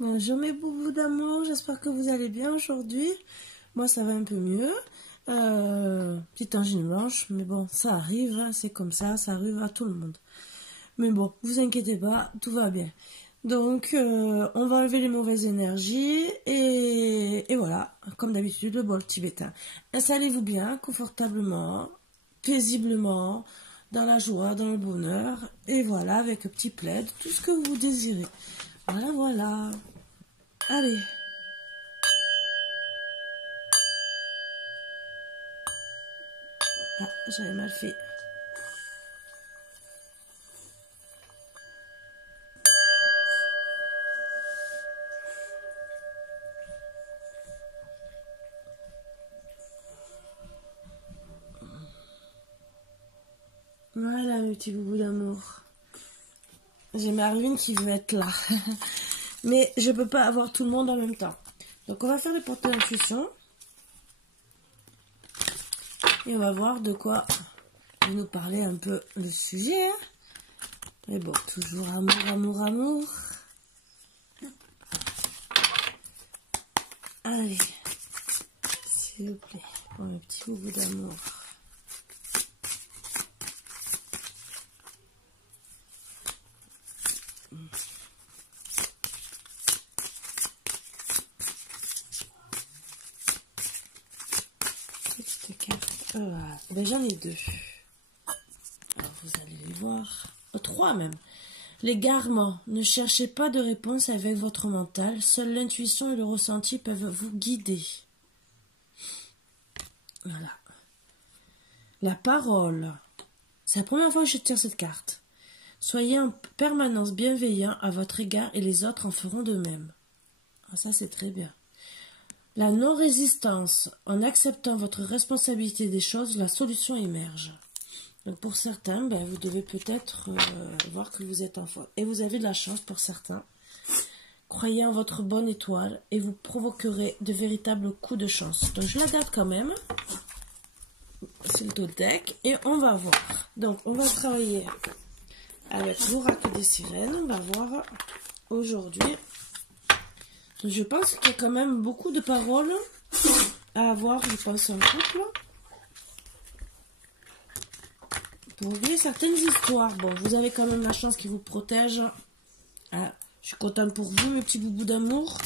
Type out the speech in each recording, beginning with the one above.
Bonjour mes boubous d'amour, j'espère que vous allez bien aujourd'hui. Moi ça va un peu mieux. Petite angine blanche, mais bon, ça arrive, hein, c'est comme ça arrive à tout le monde. Mais bon, vous inquiétez pas, tout va bien. Donc, on va enlever les mauvaises énergies et voilà, comme d'habitude, le bol tibétain. Installez-vous bien, confortablement, paisiblement, dans la joie, dans le bonheur, et voilà, avec un petit plaid, tout ce que vous désirez. Voilà, voilà. Allez. Ah, j'avais mal fait. Voilà, mes petits boubous d'amour. J'ai ma ruine qui veut être là. Mais je peux pas avoir tout le monde en même temps. Donc on va faire les portées d'intuition. Et on va voir de quoi nous parler un peu le sujet. Hein. Mais bon, toujours amour, amour, amour. Allez, s'il vous plaît, pour mes petits boubous d'amour. Voilà. Ben, j'en ai deux. Alors, vous allez les voir. Trois même. L'égarement. Ne cherchez pas de réponse avec votre mental. Seule l'intuition et le ressenti peuvent vous guider. Voilà. La parole. C'est la première fois que je tire cette carte. Soyez en permanence bienveillant à votre égard et les autres en feront de même. Ah, ça, c'est très bien. La non-résistance. En acceptant votre responsabilité des choses, la solution émerge. Donc pour certains, ben, vous devez peut-être voir que vous êtes en faute. Et vous avez de la chance pour certains. Croyez en votre bonne étoile et vous provoquerez de véritables coups de chance. Donc je la garde quand même. C'est le Toltec. Et on va voir. Donc on va travailler avec l'oracle des sirènes. On va voir aujourd'hui. Je pense qu'il y a quand même beaucoup de paroles à avoir, je pense, en couple. Pour oublier certaines histoires. Bon, vous avez quand même la chance qui vous protège. Ah, je suis contente pour vous, mes petits boubous d'amour.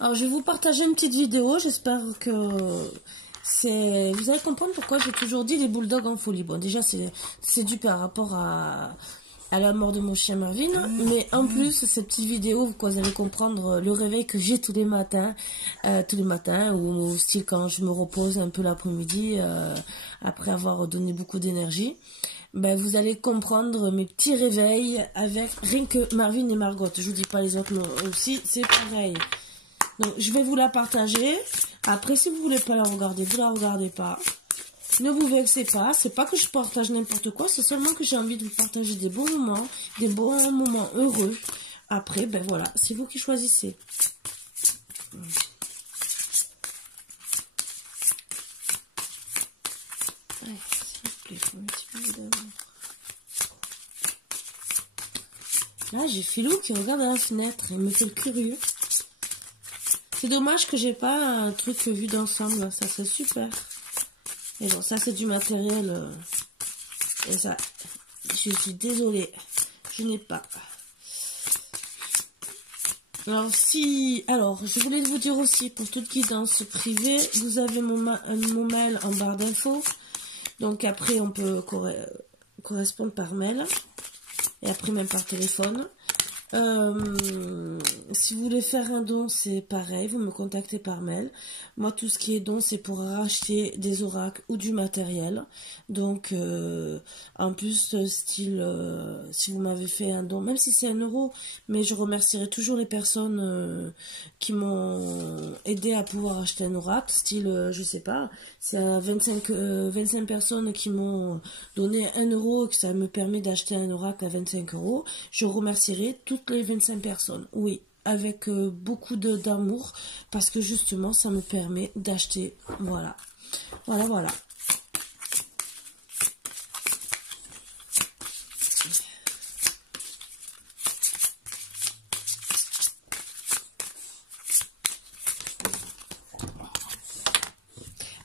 Alors, je vais vous partager une petite vidéo. J'espère que vous allez comprendre pourquoi j'ai toujours dit les bulldogs en folie. Bon, déjà, c'est dû par rapport à la mort de mon chien Marvin. Mais en plus, cette petite vidéo, vous allez comprendre le réveil que j'ai tous les matins. Ou style quand je me repose un peu l'après-midi, après avoir donné beaucoup d'énergie. Ben, vous allez comprendre mes petits réveils avec rien que Marvin et Margot. Je vous dis pas les autres, mais aussi, c'est pareil. Donc, je vais vous la partager. Après, si vous voulez pas la regarder, vous la regardez pas. Ne vous vexez pas, c'est pas que je partage n'importe quoi, c'est seulement que j'ai envie de vous partager des bons moments heureux. Après, ben voilà, c'est vous qui choisissez. Ouais, s'il vous plaît, un petit peu d'amour. Là, j'ai Philou qui regarde à la fenêtre, il me fait le curieux. C'est dommage que j'ai pas un truc vu d'ensemble, ça serait super. Et bon, ça c'est du matériel. Et ça, je suis désolée. Je n'ai pas. Alors, je voulais vous dire aussi, pour toute guidance privée, vous avez mon mail en barre d'infos. Donc après, on peut correspondre par mail. Et après, même par téléphone. Si vous voulez faire un don, c'est pareil, vous me contactez par mail. Moi, tout ce qui est don, c'est pour racheter des oracles ou du matériel. Donc, en plus, style, si vous m'avez fait un don, même si c'est 1 euro, mais je remercierai toujours les personnes qui m'ont aidé à pouvoir acheter un oracle. Style, je sais pas, c'est 25 personnes qui m'ont donné 1 euro et que ça me permet d'acheter un oracle à 25 euros. Je remercierai toutes les 25 personnes, oui, avec beaucoup d'amour, parce que justement, ça me permet d'acheter, voilà. Voilà, voilà.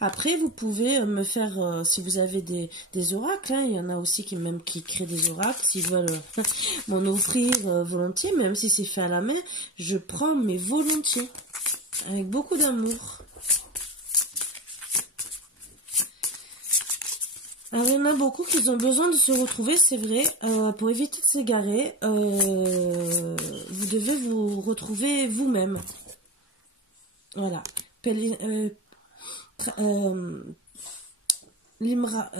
Après, vous pouvez me faire, si vous avez des oracles, hein, il y en a aussi qui créent des oracles, s'ils veulent m'en offrir volontiers, même si c'est fait à la main, je prends mes volontiers, avec beaucoup d'amour. Alors, il y en a beaucoup qui ont besoin de se retrouver, c'est vrai. Pour éviter de s'égarer, vous devez vous retrouver vous-même. Voilà. L'Imrama.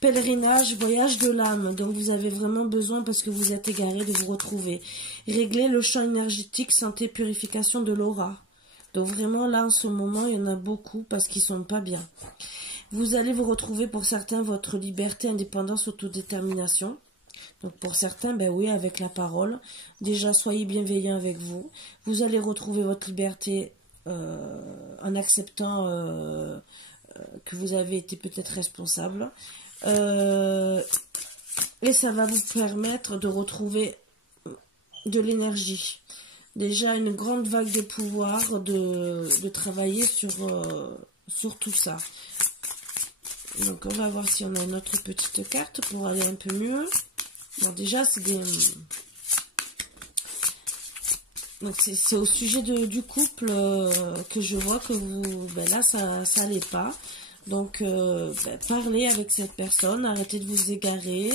Pèlerinage, voyage de l'âme. Donc, vous avez vraiment besoin, parce que vous êtes égaré, de vous retrouver. Régler le champ énergétique, santé, purification de l'aura. Donc, vraiment, là, en ce moment, il y en a beaucoup, parce qu'ils sont pas bien. Vous allez vous retrouver pour certains votre liberté, indépendance, autodétermination. Donc pour certains, ben oui, avec la parole. Déjà, soyez bienveillants avec vous. Vous allez retrouver votre liberté en acceptant que vous avez été peut-être responsable. Et ça va vous permettre de retrouver de l'énergie. Déjà, une grande vague de pouvoir de travailler sur tout ça. Donc, on va voir si on a une autre petite carte pour aller un peu mieux. Bon, déjà, c'est des... Donc, c'est au sujet du couple que je vois que vous... Ben là, ça allait pas. Donc, parlez avec cette personne, arrêtez de vous égarer,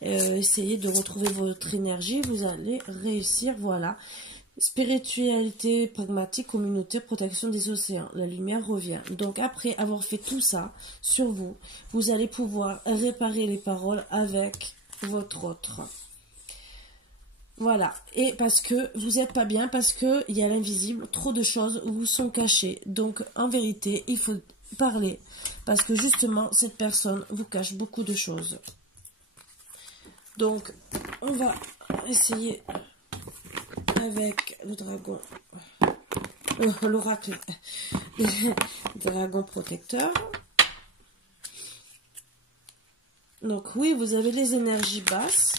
essayez de retrouver votre énergie, vous allez réussir, voilà. Spiritualité, pragmatique, communauté, protection des océans. La lumière revient. Donc après avoir fait tout ça sur vous, vous allez pouvoir réparer les paroles avec votre autre. Voilà. Et parce que vous n'êtes pas bien, parce qu'il y a l'invisible, trop de choses vous sont cachées. Donc en vérité, il faut parler. Parce que justement, cette personne vous cache beaucoup de choses. Donc, on va essayer... avec le dragon, l'oracle, dragon protecteur. Donc oui, vous avez les énergies basses.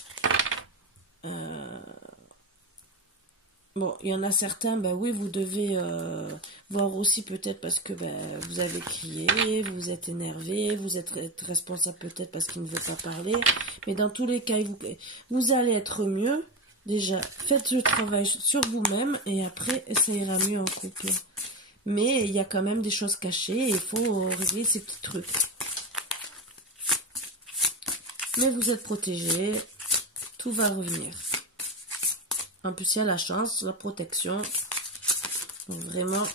Bon, il y en a certains, ben oui, vous devez voir aussi peut-être parce que vous avez crié, vous êtes énervé, vous êtes responsable peut-être parce qu'il ne veut pas parler. Mais dans tous les cas, vous allez être mieux. Déjà, faites le travail sur vous-même et après, ça ira mieux en couple. Mais il y a quand même des choses cachées et il faut régler ces petits trucs. Mais vous êtes protégé, tout va revenir. En plus, il y a la chance, la protection. Donc vraiment...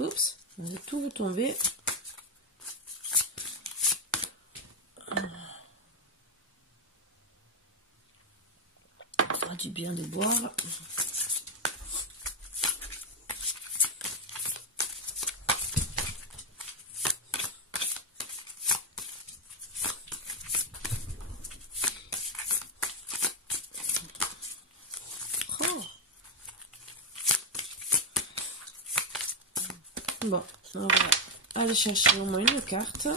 Oups, tout vous tomber. Du bien de boire. Oh. Bon, on va aller chercher au moins une carte.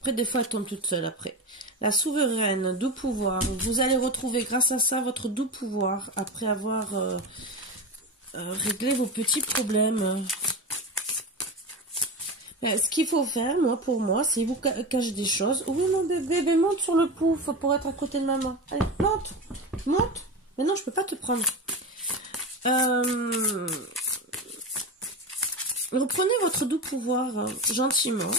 Après, des fois, elle tombe toute seule après. La souveraine, doux pouvoir. Vous allez retrouver grâce à ça votre doux pouvoir après avoir réglé vos petits problèmes. Ce qu'il faut faire, pour moi, c'est vous cacher des choses. Oui, mon bébé, monte sur le pouf pour être à côté de maman. Allez, monte, monte. Mais non, je peux pas te prendre. Reprenez votre doux pouvoir gentiment.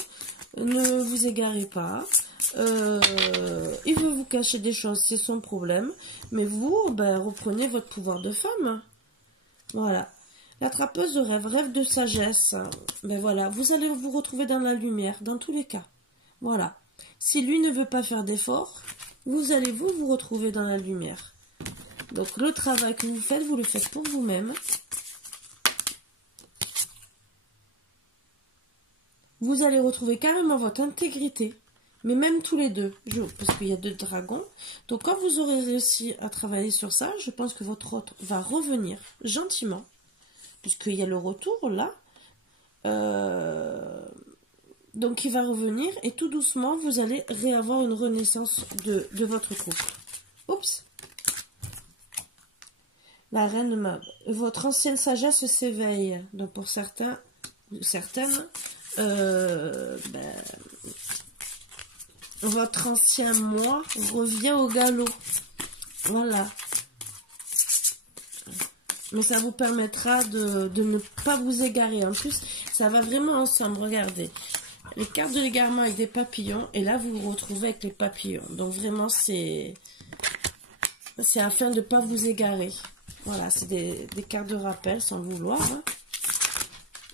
Ne vous égarez pas. Il veut vous cacher des choses, c'est son problème. Mais vous, reprenez votre pouvoir de femme. Voilà. L'attrapeuse de rêve, rêve de sagesse. Voilà, vous allez vous retrouver dans la lumière, dans tous les cas. Voilà. Si lui ne veut pas faire d'efforts, vous allez vous retrouver dans la lumière. Donc le travail que vous le faites pour vous-même. Vous allez retrouver carrément votre intégrité. Mais même tous les deux, parce qu'il y a 2 dragons. Donc quand vous aurez réussi à travailler sur ça, je pense que votre autre va revenir gentiment. Puisqu'il y a le retour là. Donc il va revenir et tout doucement, vous allez réavoir une renaissance de votre couple. Oups. La reine meuble. Votre ancienne sagesse s'éveille. Donc pour certains, certaines, votre ancien moi revient au galop. Voilà. Mais ça vous permettra de ne pas vous égarer. En plus, ça va vraiment ensemble. Regardez. Les cartes de l'égarement avec des papillons. Et là, vous vous retrouvez avec les papillons. Donc vraiment, c'est afin de ne pas vous égarer. Voilà, c'est des cartes de rappel sans le vouloir. Hein.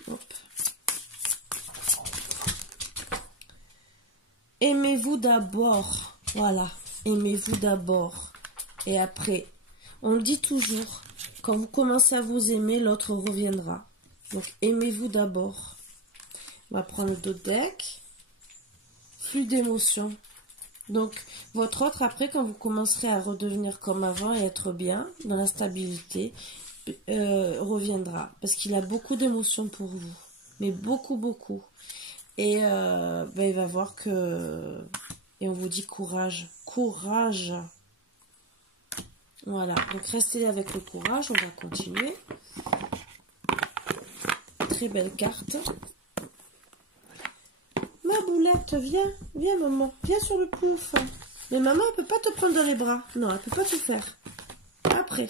Hop. Aimez-vous d'abord. Voilà. Aimez-vous d'abord. Et après, on le dit toujours. Quand vous commencez à vous aimer, l'autre reviendra. Donc, aimez-vous d'abord. On va prendre d'autres decks. Flux d'émotions. Donc, votre autre, après, quand vous commencerez à redevenir comme avant et être bien, dans la stabilité, reviendra. Parce qu'il a beaucoup d'émotions pour vous. Mais beaucoup, beaucoup. Et il va voir que... Et on vous dit courage. Courage. Voilà, donc restez avec le courage, on va continuer. Très belle carte. Ma boulette, viens, viens maman, viens sur le pouf. Mais maman, elle peut pas te prendre dans les bras. Non, elle peut pas tout faire. Après.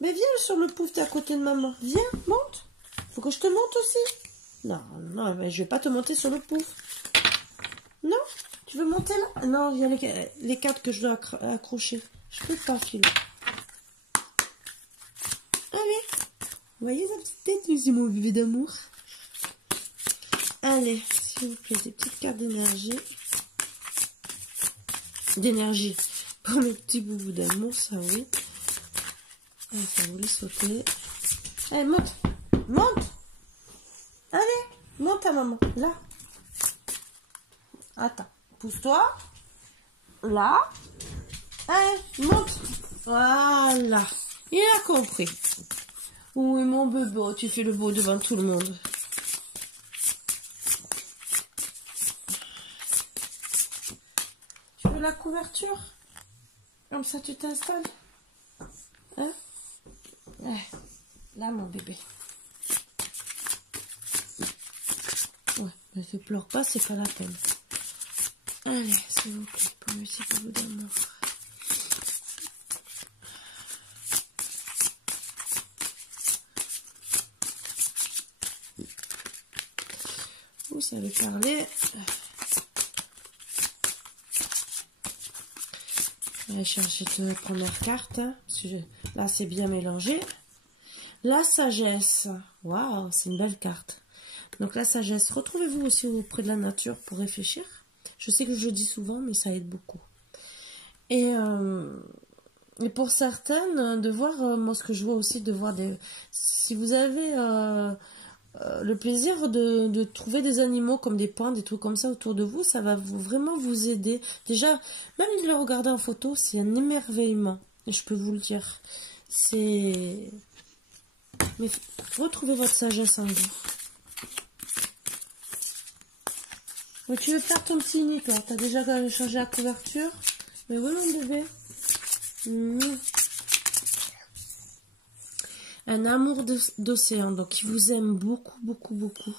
Mais viens sur le pouf, t'es à côté de maman. Viens, monte. Faut que je te monte aussi. Non, non, mais je vais pas te monter sur le pouf. Non, tu veux monter là? Non, il y a les cartes que je dois accrocher. Je peux pas filer. Allez. Vous voyez sa petite tête? C'est mon bébé d'amour. Allez, s'il vous plaît, des petites cartes d'énergie. D'énergie. Pour mes petits boubous d'amour, ça oui. Ah, ça voulait sauter. Allez, monte. Monte. Allez, monte à maman. Là. Attends. Pousse-toi. Là. Allez, monte. Voilà. Il a compris. Oui, mon bébé, tu fais le beau devant tout le monde. Tu veux la couverture? Comme ça, tu t'installes. Hein? Ouais. Là, mon bébé. Ouais, ne te pleure pas, c'est pas la peine. Allez, s'il vous plaît, pour le petit bout d'amour. Vous savez parler. Je vais chercher la première carte. Parce que là, c'est bien mélangé. La sagesse. Waouh, c'est une belle carte. Donc, la sagesse. Retrouvez-vous aussi auprès de la nature pour réfléchir. Je sais que je le dis souvent, mais ça aide beaucoup. Et pour certaines, de voir, moi, ce que je vois aussi, de voir des... Si vous avez... le plaisir de trouver des animaux comme des pins, des trucs comme ça autour de vous, ça va vraiment vous aider. Déjà, même de le regarder en photo, c'est un émerveillement. Et je peux vous le dire. C'est... Mais retrouvez votre sagesse en vous. Mais tu veux faire ton petit nid, toi? T'as déjà changé la couverture? Mais voilà, mon bébé. Un amour d'océan, donc il vous aime beaucoup, beaucoup, beaucoup.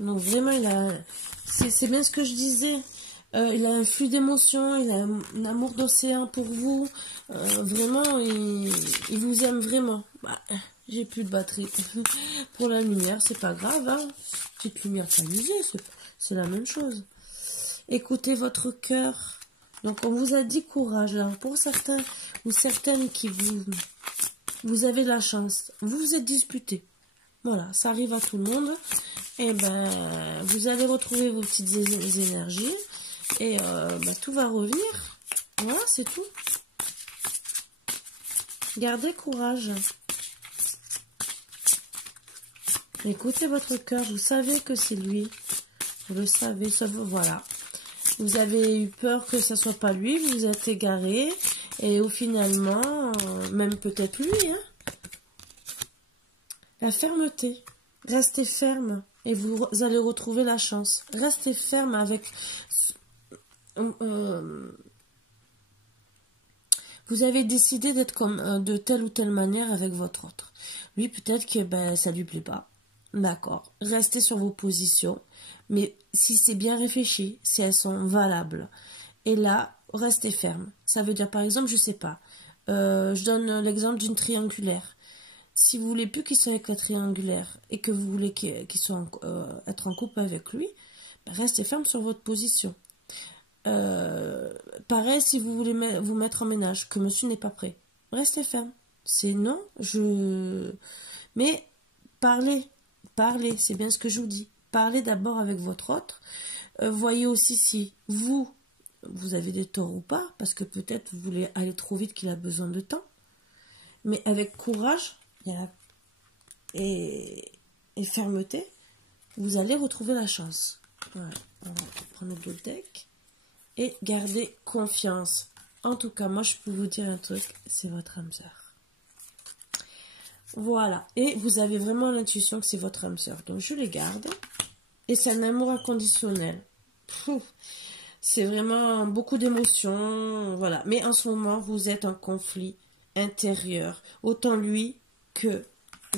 Donc vraiment, il a... C'est bien ce que je disais. Il a un flux d'émotions, il a un amour d'océan pour vous. Vraiment, il vous aime vraiment. Bah, j'ai plus de batterie. Pour la lumière, c'est pas grave. Hein. Petite lumière tamisée, c'est la même chose. Écoutez votre cœur. Donc, on vous a dit courage. Alors, pour certains ou certaines qui vous avez de la chance, vous vous êtes disputé. Voilà, ça arrive à tout le monde. Et ben, vous allez retrouver vos petites énergies. Et tout va revenir. Voilà, c'est tout. Gardez courage. Écoutez votre cœur. Vous savez que c'est lui. Vous le savez. Voilà. Vous avez eu peur que ça soit pas lui. Vous vous êtes égaré. Et finalement, même peut-être lui. Hein. La fermeté. Restez ferme. Et vous allez retrouver la chance. Restez ferme avec... Vous avez décidé d'être comme de telle ou telle manière avec votre autre. Lui, peut-être que ben, ça lui plaît pas. D'accord. Restez sur vos positions. Mais si c'est bien réfléchi, si elles sont valables. Et là, restez ferme. Ça veut dire, par exemple, je sais pas. Je donne l'exemple d'une triangulaire. Si vous voulez plus qu'il soit avec la triangulaire et que vous voulez qu'il soit être en couple avec lui, ben restez ferme sur votre position. Pareil, si vous voulez vous mettre en ménage, que monsieur n'est pas prêt, restez ferme. C'est non, mais parlez, c'est bien ce que je vous dis. Parlez d'abord avec votre autre. Voyez aussi si vous avez des torts ou pas, parce que peut-être vous voulez aller trop vite qu'il a besoin de temps. Mais avec courage et fermeté, vous allez retrouver la chance. Voilà. On va prendre le deck. Et gardez confiance. En tout cas, moi, je peux vous dire un truc, c'est votre âme sœur. Voilà. Et vous avez vraiment l'intuition que c'est votre âme sœur. Donc, je les garde. Et c'est un amour inconditionnel. C'est vraiment beaucoup d'émotions. Voilà. Mais en ce moment, vous êtes en conflit intérieur. Autant lui que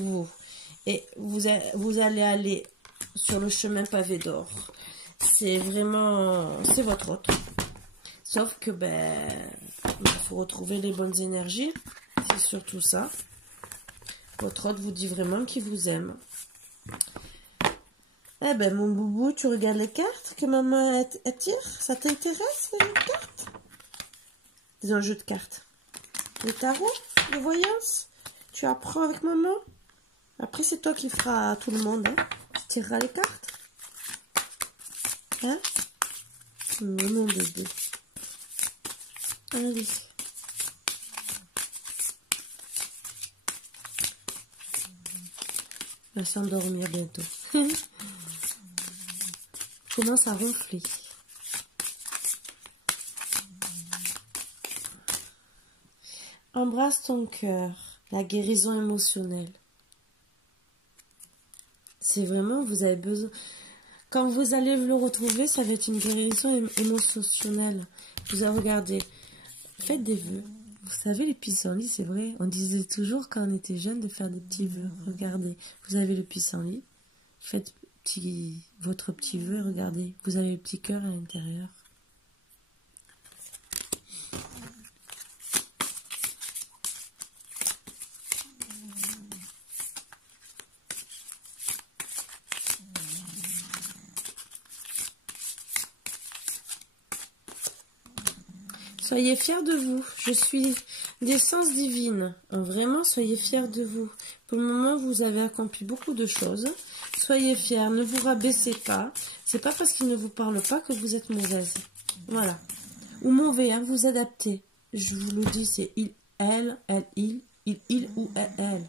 vous. Et vous allez aller sur le chemin pavé d'or. C'est vraiment... c'est votre autre. Sauf que, il faut retrouver les bonnes énergies. C'est surtout ça. Votre autre vous dit vraiment qu'il vous aime. Eh ben, mon boubou, tu regardes les cartes que maman attire? Ça t'intéresse, les jeux de cartes? C'est un jeu de cartes. Le tarot, les voyances. Tu apprends avec maman. Après, c'est toi qui feras tout le monde. Hein. Tu tireras les cartes. Hein? Mon bébé. Allez. Elle va s'endormir bientôt. Commence à ronfler. Embrasse ton cœur. La guérison émotionnelle. C'est vraiment, vous avez besoin... Quand vous allez le retrouver, ça va être une guérison émotionnelle. Vous avez regardé. Faites des vœux. Vous savez, les pissenlits, c'est vrai. On disait toujours quand on était jeune de faire des petits vœux. Regardez, vous avez le pissenlit. Faites votre petit vœu et regardez. Vous avez le petit cœur à l'intérieur. Soyez fiers de vous. Je suis d'essence divine. Vraiment, soyez fiers de vous. Pour le moment, vous avez accompli beaucoup de choses. Soyez fiers. Ne vous rabaissez pas. C'est pas parce qu'il ne vous parle pas que vous êtes mauvaise. Voilà. Ou mauvais, hein, vous adaptez. Je vous le dis, c'est il, elle, il ou elle.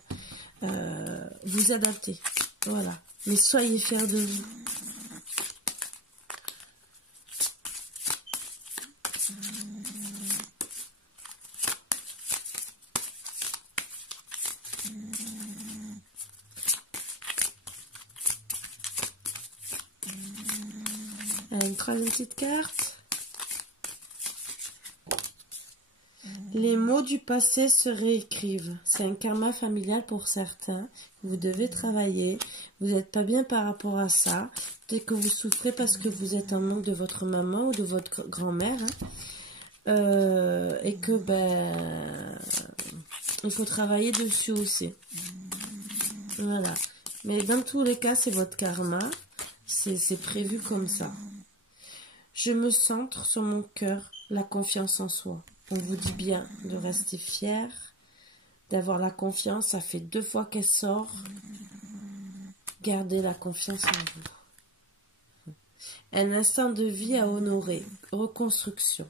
Vous adaptez. Voilà. Mais soyez fiers de vous. Une troisième petite carte. Les mots du passé se réécrivent. C'est un karma familial pour certains. Vous devez travailler. Vous n'êtes pas bien par rapport à ça. Peut-être que vous souffrez parce que vous êtes en manque de votre maman ou de votre grand-mère. Hein. Et que, il faut travailler dessus aussi. Voilà. Mais dans tous les cas, c'est votre karma. C'est prévu comme ça. Je me centre sur mon cœur, la confiance en soi. On vous dit bien de rester fier, d'avoir la confiance. Ça fait 2 fois qu'elle sort. Gardez la confiance en vous. Un instant de vie à honorer. Reconstruction.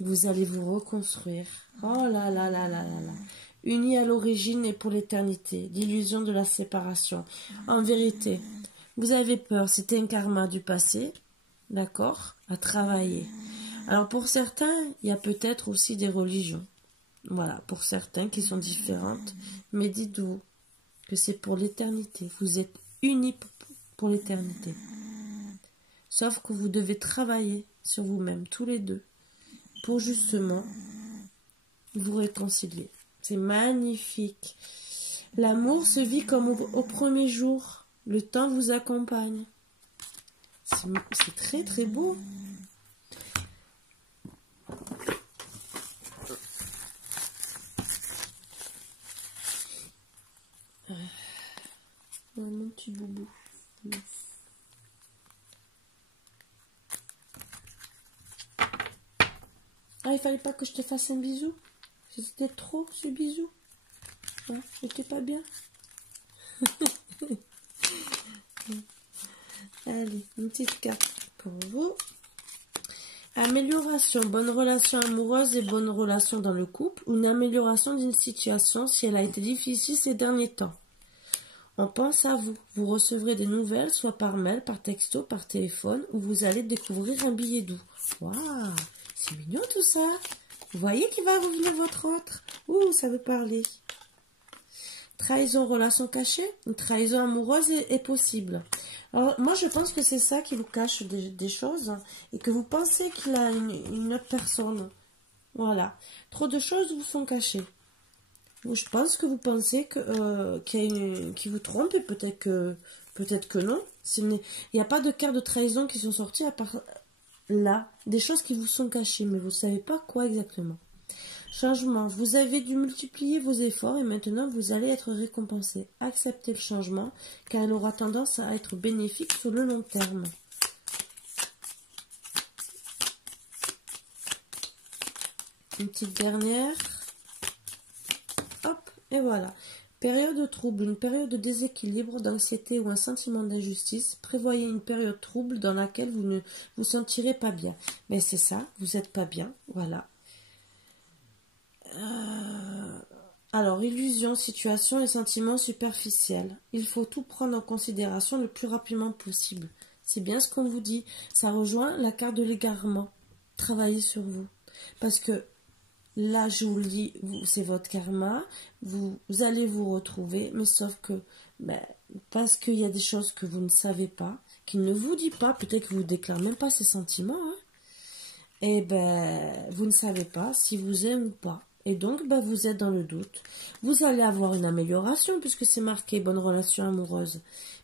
Vous allez vous reconstruire. Oh là là là là là là. Unis à l'origine et pour l'éternité. L'illusion de la séparation. En vérité, vous avez peur. C'était un karma du passé. D'accord? À travailler. Alors pour certains, il y a peut-être aussi des religions. Voilà, pour certains qui sont différentes. Mais dites-vous que c'est pour l'éternité. Vous êtes unis pour l'éternité. Sauf que vous devez travailler sur vous-même, tous les deux, pour justement vous réconcilier. C'est magnifique. L'amour se vit comme au premier jour. Le temps vous accompagne. C'est très très beau. Mon petit boubou. Ah, il fallait pas que je te fasse un bisou. C'était trop ce bisou. Hein, j'étais pas bien. Allez, une petite carte pour vous. Amélioration, bonne relation amoureuse et bonne relation dans le couple, ou une amélioration d'une situation si elle a été difficile ces derniers temps. On pense à vous. Vous recevrez des nouvelles, soit par mail, par texto, par téléphone, ou vous allez découvrir un billet doux. Waouh, c'est mignon tout ça. Vous voyez qu'il va revenir votre autre. Ouh, ça veut parler. Trahison, relation cachée, une trahison amoureuse est possible. Alors, moi, je pense que c'est ça qui vous cache des choses et que vous pensez qu'il a une autre personne. Voilà. Trop de choses vous sont cachées. Je pense que vous pensez qu'il y a qui vous trompe et peut-être que non. Il n'y a pas de cartes de trahison qui sont sorties à part là. Des choses qui vous sont cachées, mais vous ne savez pas quoi exactement. Changement. Vous avez dû multiplier vos efforts et maintenant vous allez être récompensé. Acceptez le changement car il aura tendance à être bénéfique sur le long terme. Une petite dernière. Hop, et voilà. Période de trouble, une période de déséquilibre, d'anxiété ou un sentiment d'injustice. Prévoyez une période trouble dans laquelle vous ne vous sentirez pas bien. Mais c'est ça, vous n'êtes pas bien, voilà. Alors, illusion, situation et sentiments superficiels. Il faut tout prendre en considération le plus rapidement possible. C'est bien ce qu'on vous dit. Ça rejoint la carte de l'égarement. Travaillez sur vous. Parce que là, je vous le dis, c'est votre karma. Vous allez vous retrouver, mais sauf que, parce qu'il y a des choses que vous ne savez pas, qu'il ne vous dit pas, peut-être que vous ne déclarez même pas ces sentiments, hein, et vous ne savez pas si vous aimez ou pas. Et donc, vous êtes dans le doute. Vous allez avoir une amélioration puisque c'est marqué bonne relation amoureuse.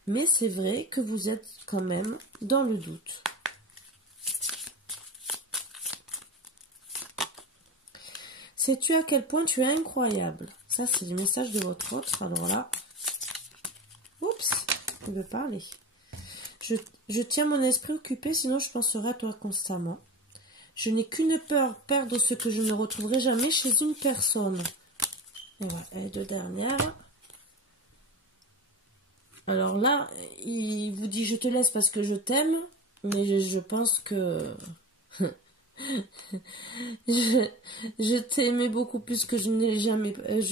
Mais c'est vrai que vous êtes quand même dans le doute. Sais-tu à quel point tu es incroyable? Ça, c'est le message de votre autre. Alors là, oups, il veut parler. Je tiens mon esprit occupé, sinon je penserai à toi constamment. Je n'ai qu'une peur, perdre ce que je ne retrouverai jamais chez une personne. Et voilà, les deux dernières. Alors là, il vous dit je te laisse parce que je t'aime, mais je pense que je t'aimais beaucoup plus que je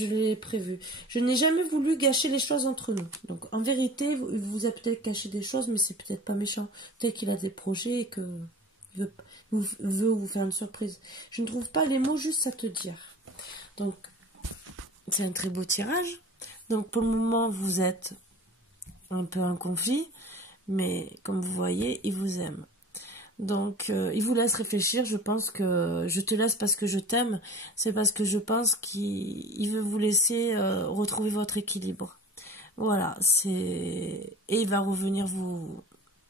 l'ai prévu. Je n'ai jamais voulu gâcher les choses entre nous. Donc en vérité, vous avez peut-être caché des choses, mais c'est peut-être pas méchant. Peut-être qu'il a des projets et que veut vous faire une surprise. Je ne trouve pas les mots juste à te dire. Donc, c'est un très beau tirage. Donc, pour le moment, vous êtes un peu en conflit, mais comme vous voyez, il vous aime. Donc, il vous laisse réfléchir. Je pense que je te laisse parce que je t'aime. C'est parce que je pense qu'il veut vous laisser retrouver votre équilibre. Voilà, et il va revenir vous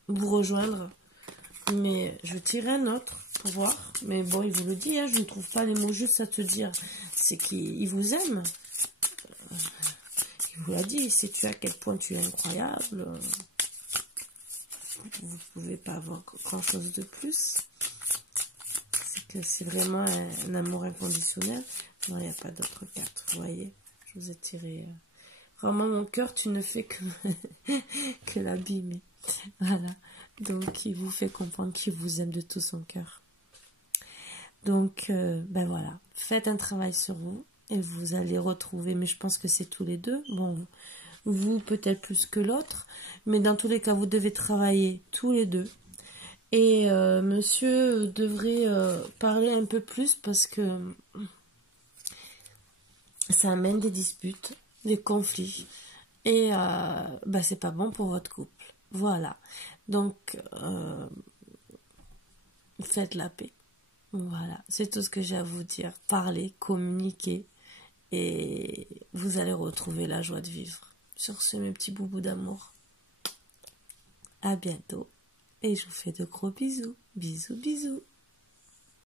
rejoindre. Mais je tirerai un autre pour voir. Mais bon, il vous le dit, hein, je ne trouve pas les mots justes à te dire. C'est qu'il vous aime. Il vous l'a dit. Sais-tu à quel point tu es incroyable? Vous ne pouvez pas avoir grand-chose de plus. C'est que c'est vraiment un amour inconditionnel. Non, il n'y a pas d'autre carte. Vous voyez, je vous ai tiré. Vraiment, mon cœur, tu ne fais que l'abîmer. Voilà. Donc, il vous fait comprendre qu'il vous aime de tout son cœur. Donc, voilà. Faites un travail sur vous et vous allez retrouver, mais je pense que c'est tous les deux. Bon, vous peut-être plus que l'autre, mais dans tous les cas, vous devez travailler tous les deux. Et monsieur devrait parler un peu plus parce que ça amène des disputes, des conflits. Et c'est pas bon pour votre couple. Voilà. Donc, faites la paix. Voilà, c'est tout ce que j'ai à vous dire. Parlez, communiquez et vous allez retrouver la joie de vivre. Sur ce, mes petits boubous d'amour, à bientôt et je vous fais de gros bisous. Bisous, bisous.